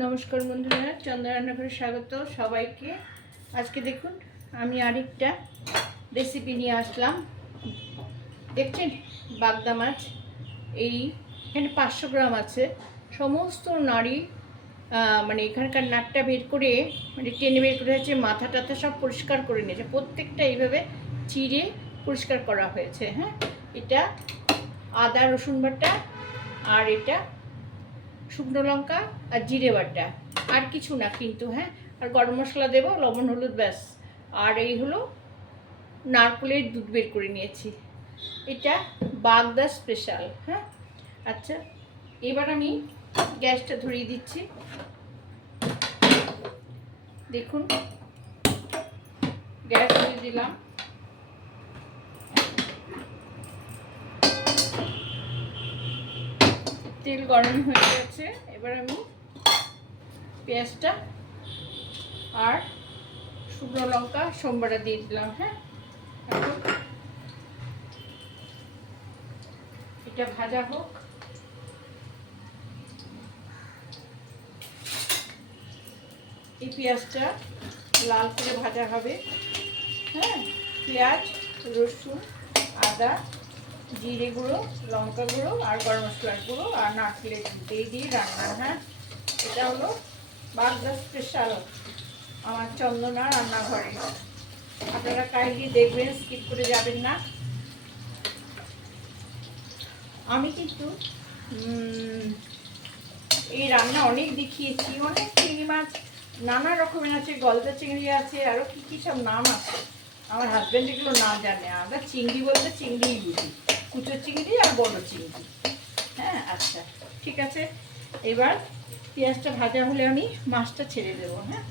নমস্কার বন্ধুরা, চন্দ্রা রান্নাঘরে স্বাগত সবাইকে। আজকে দেখুন আমি আরেকটা রেসিপি নিয়ে আসলাম। দেখছেন বাগদা মাছ, এখানে 500 গ্রাম আছে। সমস্ত নাড়ি মানে এখানকার নাটটা বের করে, মানে টেনে বের করে হচ্ছে, মাথা টাথা সব পরিষ্কার করে নিয়েছে। প্রত্যেকটা এইভাবে চিড়ে পরিষ্কার করা হয়েছে। হ্যাঁ, এটা আদা রসুন বাটা, আর এটা শুকনো লঙ্কা আর জিরে বাটা, আর কিছু না কিন্তু। হ্যাঁ, আর গরম মশলা দেবো, লবণ হলুদ, ব্যাস। আর এই হলো নারকেলের দুধ বের করে নিয়েছি। এটা বাগদা স্পেশাল। হ্যাঁ, আচ্ছা, এবার আমি গ্যাসটা ধরিয়ে দিচ্ছি। দেখুন গ্যাস ধরিয়ে দিলাম। তেল গরম হয়ে গেছে। এবার আমি পেঁয়াজটা আর শুকনো লঙ্কা সোমবারে দিয়ে দিলাম। হ্যাঁ, এখন এটা ভাজা হোক। এই পেঁয়াজটা লাল করে ভাজা হবে। হ্যাঁ, পেঁয়াজ, রসুন, আদা, জিরে গুঁড়ো, লঙ্কা গুঁড়ো আর গরম মশলার গুঁড়ো আর নারকেলের দুধ দিয়ে রান্না। হ্যাঁ, এটা হলো বাগদা স্পেশাল আমার চন্দনা রান্নাঘরে। আপনারা কাইন্ডলি দেখবেন, স্কিপ করে যাবেন না। আমি কিন্তু এই রান্না অনেক দেখিয়েছি, অনেক চিংড়ি মাছ নানা রকমের আছে, গলদা চিংড়ি আছে, আরও কী কী সব নাম আছে। আমার হাজব্যান্ড এগুলো না জানে। আমরা চিংড়ি বলতে চিংড়িই বুঝি, কুচো চিংড়ি আর বড় চিংড়ি। হ্যাঁ, আচ্ছা ঠিক আছে। এবার পেঁয়াজটা ভাজা হলে আমি মাছটা ছেড়ে দেবো। হ্যাঁ,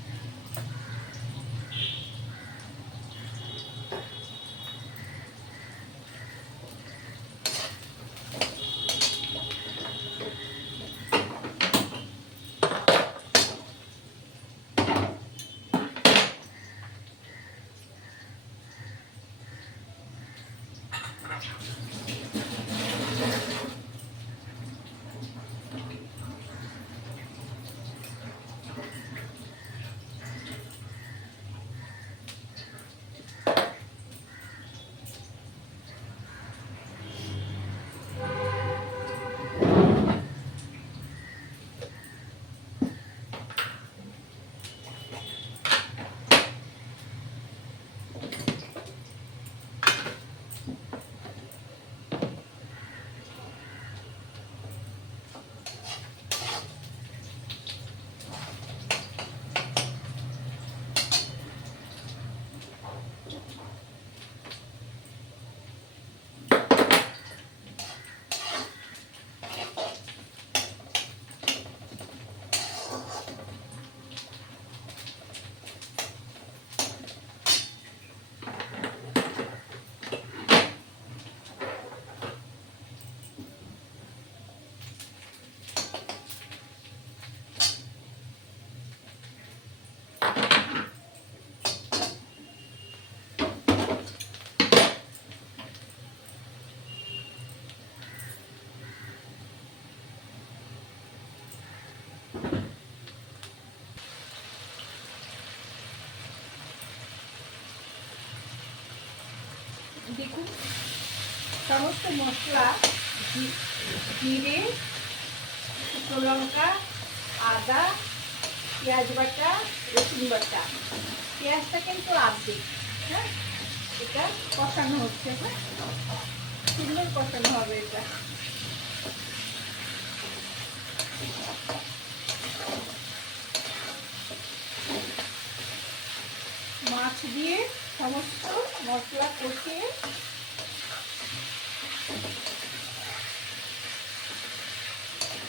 দেখুন সমস্ত মশলা, জিরে, শুকনো লঙ্কা, আদা, পেঁয়াজ বাটা, রসুন বাটা। পেঁয়াজটা কিন্তু আর্ধেক। হ্যাঁ, এটা কষানো হচ্ছে। হ্যাঁ, সুন্দর কষানো হবে এটা। মাছ দিয়ে সমস্ত মশলা কষিয়ে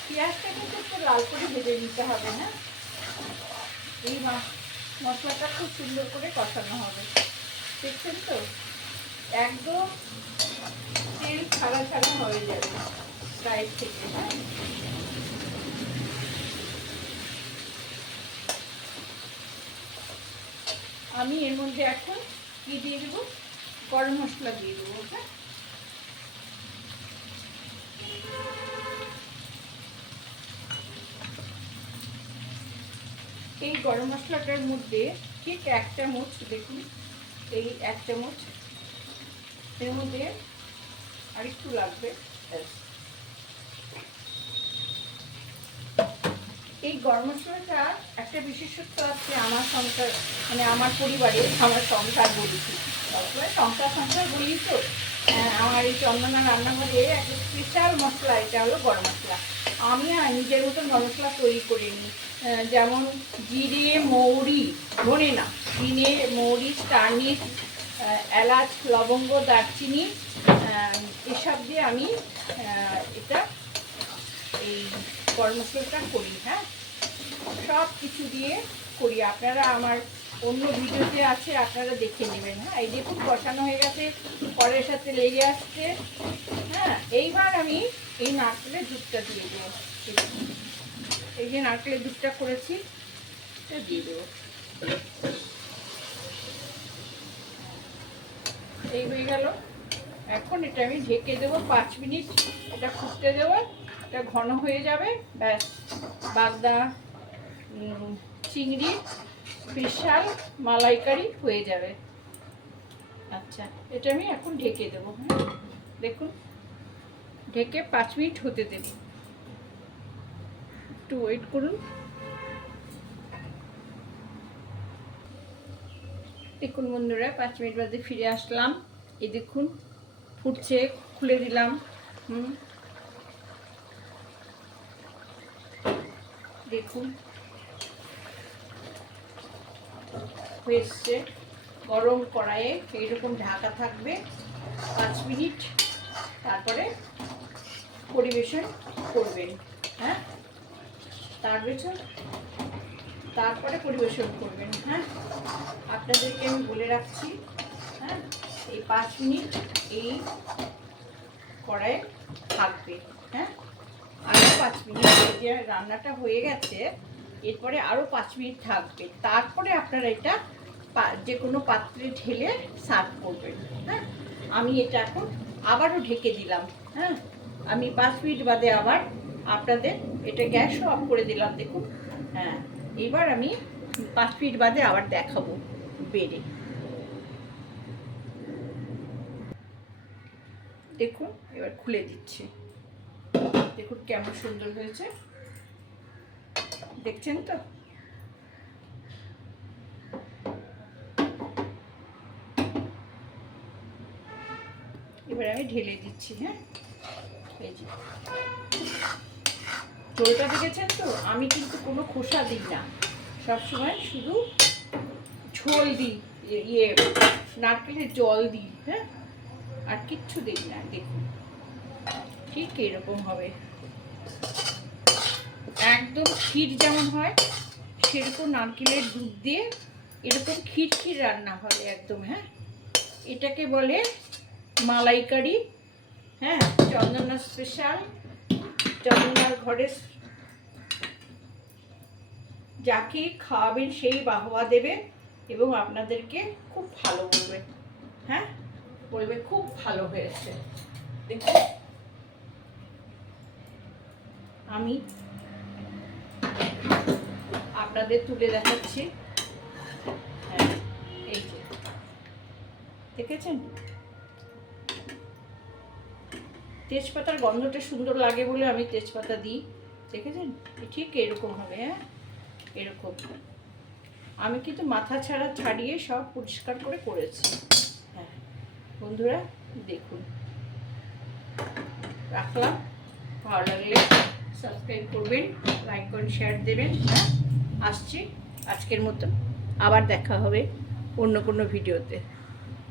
পেঁয়াজটা কিন্তু একটু লাল করে ভেজে নিতে হবে। হ্যাঁ, এই মশলাটা খুব সুন্দর করে কষানো হবে। দেখছেন তো, একদম তেল ছাড়া ছাড়া হয়ে যাবে সাইড থেকে। হ্যাঁ, আমি এর মধ্যে এখন কি দিয়ে দেবো, গরম মশলা দিয়ে দেবো। হ্যাঁ, এই গরম মশলাটার মধ্যে ঠিক 1 চামচ, দেখুন এই 1 চামচ, এর মধ্যে আর একটু লাগবে। এই গরম মশলাটা একটা বিশেষত্ব আছে আমার সংসার, মানে আমার পরিবারে, আমার সংসার বলেছি, সংসার বলি তো। আমার এই চন্দনা রান্নাঘরে একটা স্পেশাল মশলা, এটা হলো গরম মশলা। আমি নিজের মতন গরম মশলা তৈরি করে নিই, যেমন জিরে, মৌরি, ধনে না, জিরে, মৌরি, স্টারনিশ, এলাচ, লবঙ্গ, দারচিনি, এসব দিয়ে আমি এটা এই গরম মশলাটা করি। হ্যাঁ, সব কিছু দিয়ে করি। আপনারা আমার অন্য ভিডিওতে আছে, আপনারা দেখে নেবেন। হ্যাঁ, এই দেখুন কষানো হয়ে গেছে, কড়াইয়ের সাথে লেগে আসছে। হ্যাঁ, এইবার আমি এই নারকেলের দুধটা দিয়ে দেবো। এই যে নারকেলের দুধটা করেছি এটা দিয়ে দেবো। এই হয়ে গেল। এখন এটা আমি ঢেকে দেবো 5 মিনিট, এটা ফুটতে দেবো, এটা ঘন হয়ে যাবে। ব্যাস, বাগদা চিংড়ি স্পেশাল মালাইকারি হয়ে যাবে। আচ্ছা, এটা আমি এখন ঢেকে দেবো। হ্যাঁ, দেখুন ঢেকে 5 মিনিট হতে দেব, একটু ওয়েট করুন। দেখুন বন্ধুরা, 5 মিনিট বাদে ফিরে আসলাম। এই দেখুন ফুটছে, খুলে দিলাম। দেখুন হয়েছে। গরম কড়াইয়ে এইরকম ঢাকা থাকবে 5 মিনিট, তারপরে পরিবেশন করবেন। হ্যাঁ, তারপরে পরিবেশন করবেন। হ্যাঁ, আপনাদেরকে আমি বলে রাখছি। হ্যাঁ, এই 5 মিনিট এই কড়াইয়ে থাকবে। হ্যাঁ, আরও 5 মিনিট, এই যে রান্নাটা হয়ে গেছে, এরপরে আরও 5 মিনিট থাকবে। তারপরে আপনারা এটা যে কোনো পাত্রে ঢেলে সার্ভ করবেন। হ্যাঁ, আমি এটা এখন আবারও ঢেকে দিলাম। হ্যাঁ, আমি 5 মিনিট বাদে আবার আপনাদের এটা গ্যাসও অফ করে দিলাম। দেখুন, হ্যাঁ, এবার আমি 5 মিনিট বাদে আবার দেখাবো বেড়ে। দেখুন এবার খুলে দিচ্ছি, দেখুন কেমন সুন্দর হয়েছে, দেখছেন তো? এবার আমি ঢেলে দিচ্ছি। হ্যাঁ, এই যে ঝোলটা দেখেছেন তো? আমি কিন্তু কোনো খোসা দিই না, সবসময় শুধু ঝোল দিই, নারকেলের জল দিই। হ্যাঁ, আর কিচ্ছু দিই না। দেখুন ঠিক এরকম হবে, একদম ক্ষীর যেমন হয় সেরকম নারকেলের দুধ দিয়ে এরকম ক্ষীর রান্না হবে একদম। হ্যাঁ, এটাকে বলে মালাইকারি। হ্যাঁ, চন্দনা স্পেশাল, চন্দনার ঘরে যাকে খাওয়াবেন সেই বাহবা দেবে এবং আপনাদেরকে খুব ভালো বলবে। হ্যাঁ, বলবে খুব ভালো হয়েছে। দেখুন আমি আপনাদের তুলে দেখাচ্ছি। হ্যাঁ, এই যে দেখেছেন, তেজপাতার গন্ধটা সুন্দর লাগে বলে আমি তেজপাতা দিই। দেখেছেন, ঠিক এরকম হবে। হ্যাঁ, এরকম আমি কিন্তু মাথা ছাড়িয়ে সব পরিষ্কার করে করেছি। হ্যাঁ বন্ধুরা, দেখুন রাখলাম। ভালো লাগলে সাবস্ক্রাইব করবেন, লাইক করুন, শেয়ার দেবেন। হ্যাঁ, আসছি আজকের মতো, আবার দেখা হবে অন্য কোনো ভিডিওতে।